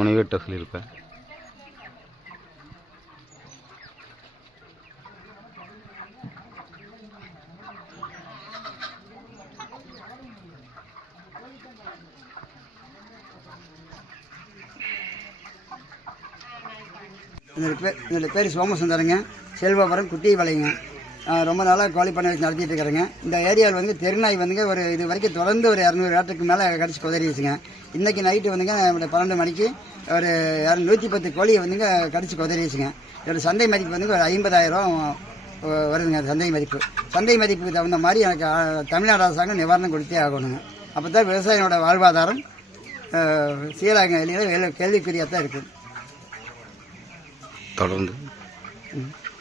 உனவே டஃப்ல இருப்பேன். என்னோட பேர் சோமசுந்தரங்க, செல்வாபுரம் குட்டி வலைங்க. ரொம்ப நாளாக கோழி பண்ணை வச்சு நடத்திட்டு இருக்கிறேங்க. இந்த ஏரியாவில் வந்து தெருநாய் வந்துங்க ஒரு இது வரைக்கும் தொடர்ந்து ஒரு 200 வேட்டுக்கு மேலே கடிச்சு குதறிடுச்சுங்க. இன்றைக்கி நைட்டு வந்துங்க 12 மணிக்கு ஒரு 110 கோழியை வந்துங்க கடிச்சு குதறிடுச்சுங்க. இதோட சந்தை மதிப்பு வந்துங்க ஒரு 50,000 வருதுங்க. சந்தை மதிப்புக்கு தகுந்த மாதிரி எனக்கு தமிழ்நாடு அரசாங்கம் நிவாரணம் கொடுத்தே ஆகணுங்க. அப்போ தான் விவசாயியோட வாழ்வாதாரம் சீராக கேள்விக்குறியாக தான் இருக்குது. தொடர்ந்து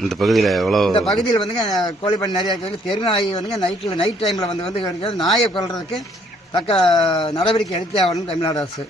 இந்த பகுதியில் வந்துங்க கோழி பண்ணை நிறையா இருக்குது. தெருநாய் வந்துங்க நைட் டைமில் வந்து நாயை கொல்றதுக்கு தக்க நடவடிக்கை எடுத்தே ஆகணும் தமிழ்நாடு அரசு.